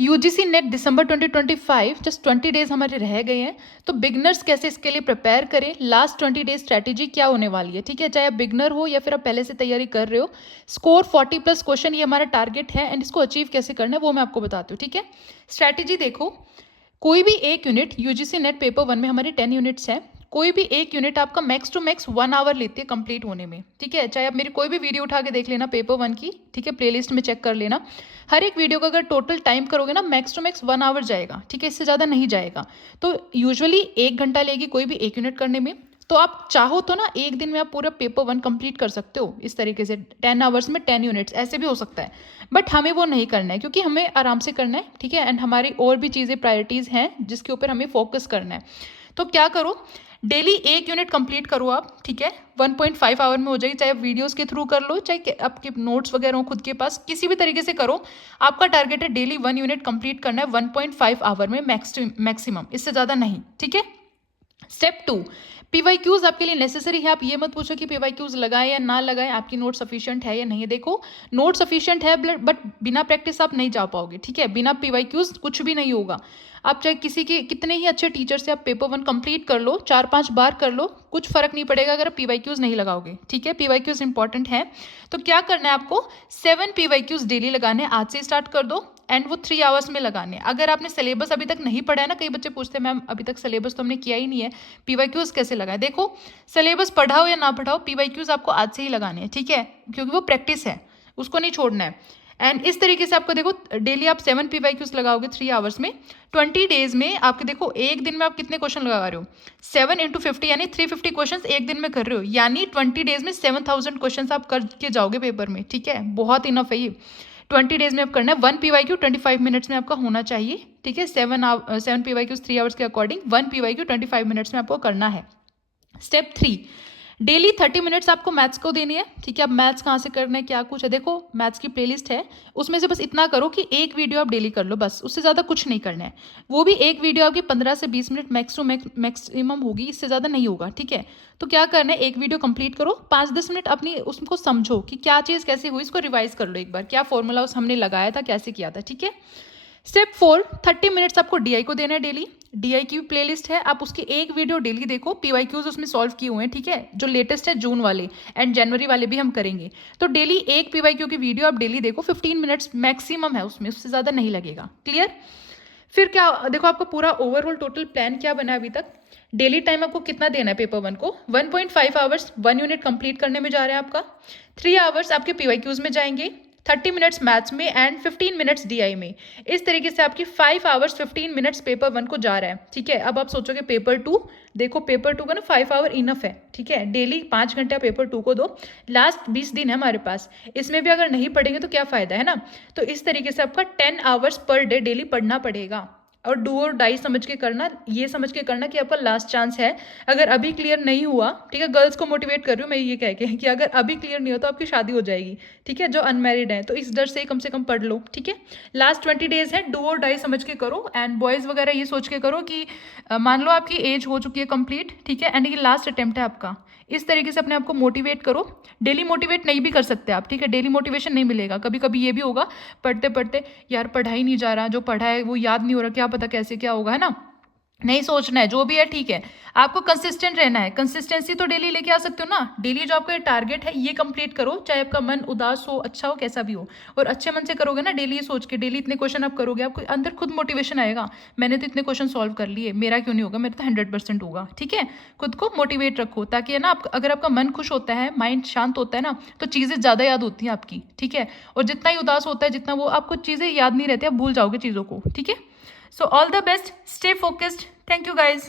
UGC net दिसंबर 2025 just 20 days हमारे रह गए हैं। तो बिगनर्स कैसे इसके लिए प्रिपेयर करें, लास्ट 20 डेज स्ट्रैटेजी क्या होने वाली है, ठीक है। चाहे आप बिगनर हो या फिर आप पहले से तैयारी कर रहे हो, स्कोर 40+ क्वेश्चन ये हमारा टारगेट है एंड इसको अचीव कैसे करना है वो मैं आपको बताती हूँ, ठीक है। स्ट्रैटेजी देखो, कोई भी एक यूनिट, यूजीसी नेट पेपर 1 में हमारी 10 यूनिट्स हैं, कोई भी एक यूनिट आपका मैक्स टू मैक्स 1 आवर लेती है कंप्लीट होने में, ठीक है। चाहे आप मेरी कोई भी वीडियो उठा के देख लेना पेपर 1 की, ठीक है, प्लेलिस्ट में चेक कर लेना। हर एक वीडियो का अगर टोटल टाइम करोगे ना, मैक्स टू मैक्स 1 आवर जाएगा, ठीक है, इससे ज़्यादा नहीं जाएगा। तो यूजुअली 1 घंटा लेगी कोई भी एक यूनिट करने में। तो आप चाहो तो ना एक दिन में आप पूरा पेपर 1 कंप्लीट कर सकते हो इस तरीके से, 10 आवर्स में 10 यूनिट्स, ऐसे भी हो सकता है। बट हमें वो नहीं करना है क्योंकि हमें आराम से करना है, ठीक है। एंड हमारी और भी चीज़ें प्रायोरिटीज़ हैं जिसके ऊपर हमें फोकस करना है। तो क्या करो, डेली एक यूनिट कंप्लीट करो आप, ठीक है। 1.5 आवर में हो जाएगी, चाहे आप वीडियोस के थ्रू कर लो, चाहे आपके नोट्स वगैरह हो खुद के पास, किसी भी तरीके से करो। आपका टारगेट है डेली 1 यूनिट कंप्लीट करना है 1.5 आवर में मैक्सिमम, इससे ज़्यादा नहीं, ठीक है। स्टेप 2, पीवाईक्यूज आपके लिए नेसेसरी है। आप ये मत पूछो कि पीवाईक्यूज लगाए या ना लगाए, आपकी नोट सफिशिएंट है या नहीं है। देखो, नोट सफिशिएंट है बट बिना प्रैक्टिस आप नहीं जा पाओगे, ठीक है। बिना पीवाईक्यूज कुछ भी नहीं होगा। आप चाहे किसी के कितने ही अच्छे टीचर से आप पेपर 1 कंप्लीट कर लो, 4-5 बार कर लो, कुछ फर्क नहीं पड़ेगा अगर आप पीवाईक्यूज नहीं लगाओगे, ठीक है। पीवाईक्यूज इंपॉर्टेंट है। तो क्या करना है आपको, 7 पीवाईक्यूज डेली लगाने, आज से स्टार्ट कर दो एंड वो 3 आवर्स में लगाने। अगर आपने सिलेबस अभी तक नहीं पढ़ा है ना, कई बच्चे पूछते हैं मैम अभी तक सिलेबस तो हमने किया ही नहीं है, पीवाईक्यूज कैसे लगाए। देखो, सिलेबस पढ़ाओ या ना पढ़ाओ, पीवाईक्यूज आपको आज से ही लगाने हैं, ठीक है, क्योंकि वो प्रैक्टिस है, उसको नहीं छोड़ना है। एंड इस तरीके से आपको देखो, डेली आप 7 पीवाईक्यूज लगाओगे 3 आवर्स में, 20 डेज में आपके देखो एक दिन में आप कितने क्वेश्चन लगा रहे हो, 7 × 50 यानी 350 क्वेश्चन एक दिन में कर रहे हो, यानी 20 डेज में 7000 क्वेश्चन आप करके जाओगे पेपर में, ठीक है। बहुत इनफ है ये, 20 डेज में आप करना है। 1 पीवाईक्यू 25 मिनट्स में आपका होना चाहिए, ठीक है। 7 पीवाईक्यूज 3 आवर्स के अकॉर्डिंग 1 पीवाईक्यू 25 मिनट्स में आपको करना है। स्टेप 3, डेली 30 मिनट्स आपको मैथ्स को देनी है, ठीक है। अब मैथ्स कहाँ से करना है, क्या कुछ है, देखो मैथ्स की प्लेलिस्ट है, उसमें से बस इतना करो कि एक वीडियो आप डेली कर लो, बस उससे ज़्यादा कुछ नहीं करना है। वो भी एक वीडियो आपकी 15 से 20 मिनट मैक्सिमम होगी, इससे ज़्यादा नहीं होगा, ठीक है। तो क्या करना है, एक वीडियो कंप्लीट करो, 5-10 मिनट अपनी उसको समझो कि क्या चीज़ कैसे हुई, इसको रिवाइज कर लो एक बार, क्या फॉर्मूला उस हमने लगाया था, कैसे किया था, ठीक है। स्टेप 4, 30 मिनट्स आपको डीआई को देना है डेली। डीआई की प्लेलिस्ट है, आप उसकी एक वीडियो डेली देखो, पीवाईक्यूज उसमें सॉल्व किए हुए हैं, ठीक है, जो लेटेस्ट है जून वाले एंड जनवरी वाले भी हम करेंगे। तो डेली एक पीवाईक्यू की वीडियो आप डेली देखो, 15 मिनट्स मैक्सिमम है उसमें, उससे ज़्यादा नहीं लगेगा, क्लियर। फिर क्या देखो, आपका पूरा ओवरऑल टोटल प्लान क्या बना है अभी तक। डेली टाइम आपको कितना देना है पेपर 1 को, 1.5 आवर्स 1 यूनिट कंप्लीट करने में जा रहा है आपका, 3 आवर्स आपके पीवाईक्यूज में जाएंगे, 30 मिनट्स मैथ्स में एंड 15 मिनट्स डीआई में। इस तरीके से आपकी 5 आवर्स 15 मिनट्स पेपर 1 को जा रहा है, ठीक है। अब आप सोचोगे पेपर 2, देखो पेपर 2 का ना 5 आवर इनफ है, ठीक है। डेली 5 घंटे पेपर 2 को दो, लास्ट 20 दिन है हमारे पास, इसमें भी अगर नहीं पढ़ेंगे तो क्या फ़ायदा है ना। तो इस तरीके से आपका 10 आवर्स पर डे डेली पढ़ना पड़ेगा, और डू और डाई समझ के करना, ये समझ के करना कि आपका लास्ट चांस है। अगर अभी क्लियर नहीं हुआ, ठीक है, गर्ल्स को मोटिवेट कर रही हूँ मैं ये कह के कि अगर अभी क्लियर नहीं हो तो आपकी शादी हो जाएगी, ठीक है, जो अनमैरिड है, तो इस डर से कम पढ़ लो, ठीक है। लास्ट 20 डेज है, डू और डाई समझ के करो। एंड बॉयज़ वगैरह ये सोच के करो कि मान लो आपकी एज हो चुकी है कंप्लीट, ठीक है, एंड ये लास्ट अटेम्प्ट है आपका। इस तरीके से अपने आप को मोटिवेट करो। डेली मोटिवेट नहीं भी कर सकते आप, ठीक है, डेली मोटिवेशन नहीं मिलेगा, कभी कभी ये भी होगा पढ़ते पढ़ते यार पढ़ा ही नहीं जा रहा, जो पढ़ा है वो याद नहीं हो रहा, क्या पता कैसे क्या होगा, है ना। नहीं सोचना है, जो भी है ठीक है, आपको कंसिस्टेंट रहना है। कंसिस्टेंसी तो डेली लेके आ सकते हो ना, डेली जो आपका टारगेट है ये कंप्लीट करो, चाहे आपका मन उदास हो, अच्छा हो, कैसा भी हो, और अच्छे मन से करोगे ना, डेली ये सोच के डेली इतने क्वेश्चन आप करोगे, आपको अंदर खुद मोटिवेशन आएगा, मैंने तो इतने क्वेश्चन सॉल्व कर लिए, मेरा क्यों नहीं होगा, मेरा तो 100% होगा, ठीक है। खुद को मोटिवेट रखो, ताकि है ना अगर आपका मन खुश होता है, माइंड शांत होता है ना, तो चीज़ें ज़्यादा याद होती हैं आपकी, ठीक है। और जितना ही उदास होता है, जितना वो आपको चीज़ें याद नहीं रहती, आप भूल जाओगे चीज़ों को, ठीक है। So all the best, stay focused. Thank you guys.